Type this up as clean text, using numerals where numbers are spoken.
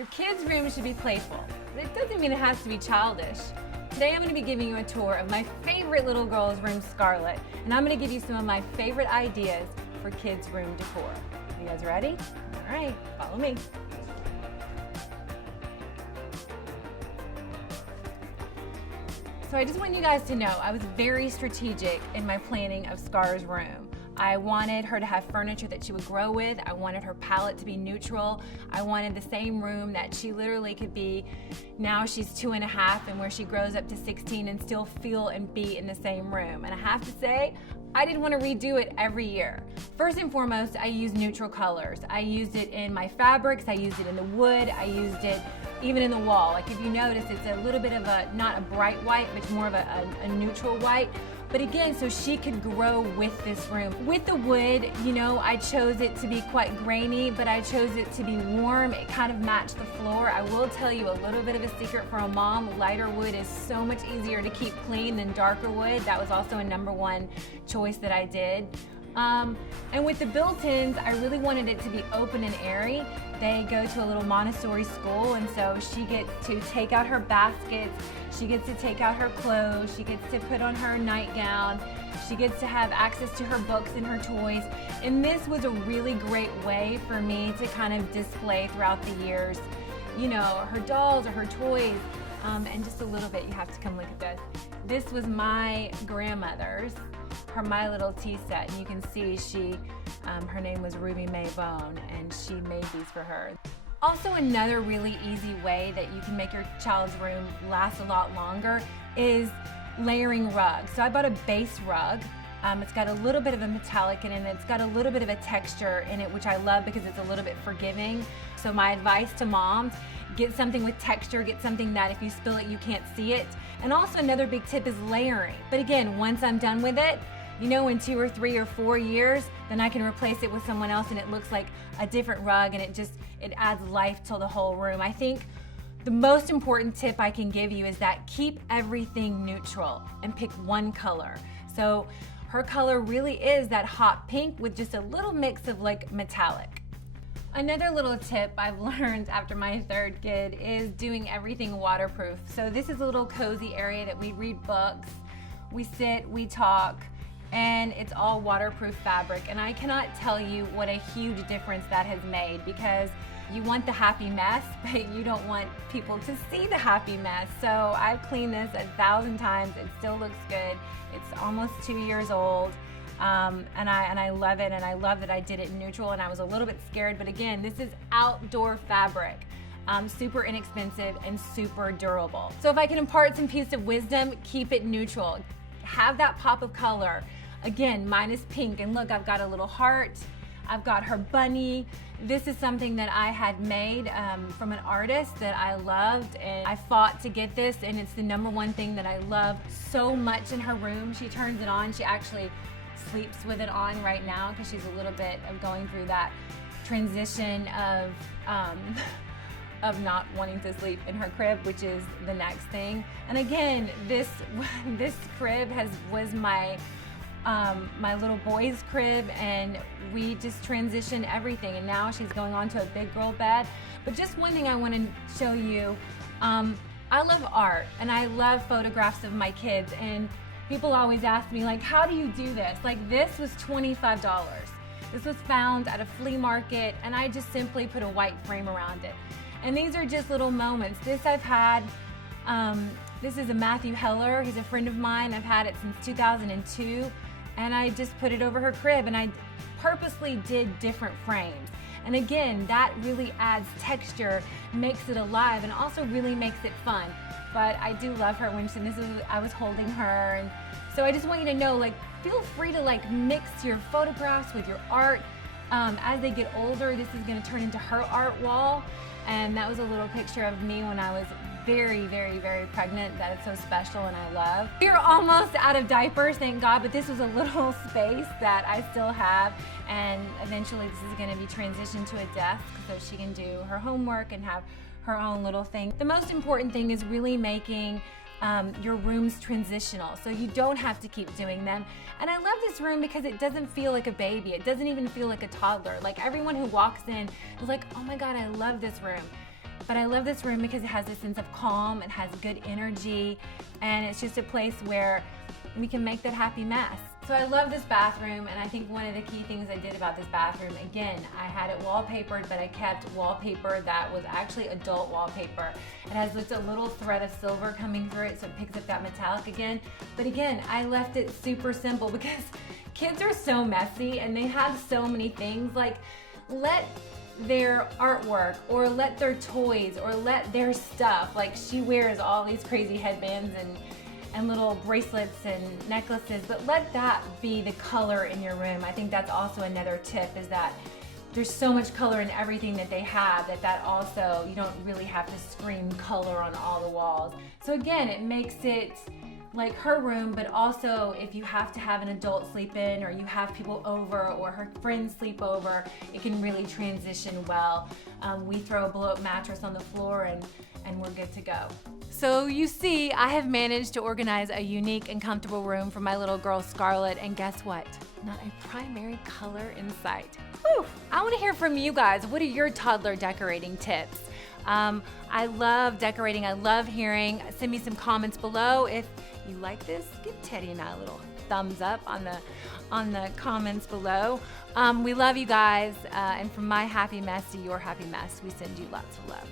Your kids' room should be playful, but it doesn't mean it has to be childish. Today I'm going to be giving you a tour of my favorite little girl's room, Scarlett, and I'm going to give you some of my favorite ideas for kids' room decor. You guys ready? All right, follow me. So I just want you guys to know I was very strategic in my planning of Scar's room. I wanted her to have furniture that she would grow with. I wanted her palette to be neutral. I wanted the same room that she literally could be, now she's 2.5, and where she grows up to 16 and still feel and be in the same room. And I have to say, I didn't want to redo it every year. First and foremost, I used neutral colors. I used it in my fabrics, I used it in the wood, I used it even in the wall. Like if you notice, it's a little bit of a, not a bright white, but more of a neutral white. But again, so she could grow with this room. With the wood, you know, I chose it to be quite grainy, but I chose it to be warm. It kind of matched the floor. I will tell you a little bit of a secret for a mom. Lighter wood is so much easier to keep clean than darker wood. That was also a #1 choice that I did. And with the built-ins, I really wanted it to be open and airy. They go to a little Montessori school, and so she gets to take out her baskets, she gets to take out her clothes, she gets to put on her nightgown, she gets to have access to her books and her toys. And this was a really great way for me to kind of display throughout the years, you know, her dolls or her toys. And just a little bit, you have to come look at this. This was my grandmother's, her My Little Tea set, and you can see her name was Ruby Mae Bone, and she made these for her. Also, another really easy way that you can make your child's room last a lot longer is layering rugs. So I bought a base rug. It's got a little bit of a metallic in it, and it's got a little bit of a texture in it, which I love because it's a little bit forgiving. So my advice to moms, get something with texture, get something that if you spill it, you can't see it. And also another big tip is layering. But again, once I'm done with it, you know, in 2 or 3 or 4 years, then I can replace it with someone else and it looks like a different rug, and it adds life to the whole room. I think the most important tip I can give you is that keep everything neutral and pick one color. So her color really is that hot pink with just a little mix of like metallic. Another little tip I've learned after my 3rd kid is doing everything waterproof. So this is a little cozy area that we read books, we sit, we talk, and it's all waterproof fabric. And I cannot tell you what a huge difference that has made, because you want the happy mess, but you don't want people to see the happy mess. So I've cleaned this 1,000 times. It still looks good. It's almost 2 years old. And I love it, and I love that I did it neutral, and I was a little bit scared, but again, this is outdoor fabric. Super inexpensive and super durable. So if I can impart some piece of wisdom, keep it neutral. Have that pop of color. Again, mine is pink, and look, I've got a little heart. I've got her bunny. This is something that I had made from an artist that I loved, and I fought to get this, and it's the #1 thing that I love so much in her room. She turns it on. She actually sleeps with it on right now because she's a little bit of going through that transition of not wanting to sleep in her crib, which is the next thing. And again, this crib was my little boy's crib, and we just transitioned everything, and now she's going on to a big girl bed. But just one thing I want to show you, I love art and I love photographs of my kids, and people always ask me, like, how do you do this? Like, this was $25. This was found at a flea market, and I just simply put a white frame around it. And these are just little moments. This I've had, this is a Matthew Heller. He's a friend of mine. I've had it since 2002. And I just put it over her crib, and I purposely did different frames. And again, that really adds texture, makes it alive, and also really makes it fun. But I do love her when I was holding her. And so I just want you to know, like, feel free to like mix your photographs with your art. As they get older, this is gonna turn into her art wall. And that was a little picture of me when I was very, very, very pregnant that it's so special and I love. We're almost out of diapers, thank God, but this was a little space that I still have, and eventually this is gonna be transitioned to a desk so she can do her homework and have her own little thing. The most important thing is really making your rooms transitional, so you don't have to keep doing them. And I love this room because it doesn't feel like a baby. It doesn't even feel like a toddler. Like, everyone who walks in is like, oh my God, I love this room. But I love this room because it has a sense of calm, it has good energy, and it's just a place where we can make that happy mess. So I love this bathroom, and I think one of the key things I did about this bathroom, again, I had it wallpapered, but I kept wallpaper that was actually adult wallpaper. It has just a little thread of silver coming through it, so it picks up that metallic again. But again, I left it super simple because kids are so messy and they have so many things. Like, let their artwork, or let their toys, or let their stuff, like she wears all these crazy headbands and little bracelets and necklaces, but let that be the color in your room. I think that's also another tip, is that there's so much color in everything that they have that also, you don't really have to scream color on all the walls. So again, it makes it like her room, but also if you have to have an adult sleep in, or you have people over, or her friends sleep over, it can really transition well. We throw a blow-up mattress on the floor and we're good to go. So you see, I have managed to organize a unique and comfortable room for my little girl Scarlett, and guess what? Not a primary color in sight. Whew. I want to hear from you guys. What are your toddler decorating tips? I love decorating. I love hearing. Send me some comments below. If you like this, give Teddy and I a little thumbs up on the comments below. We love you guys, and from my happy mess to your happy mess, we send you lots of love.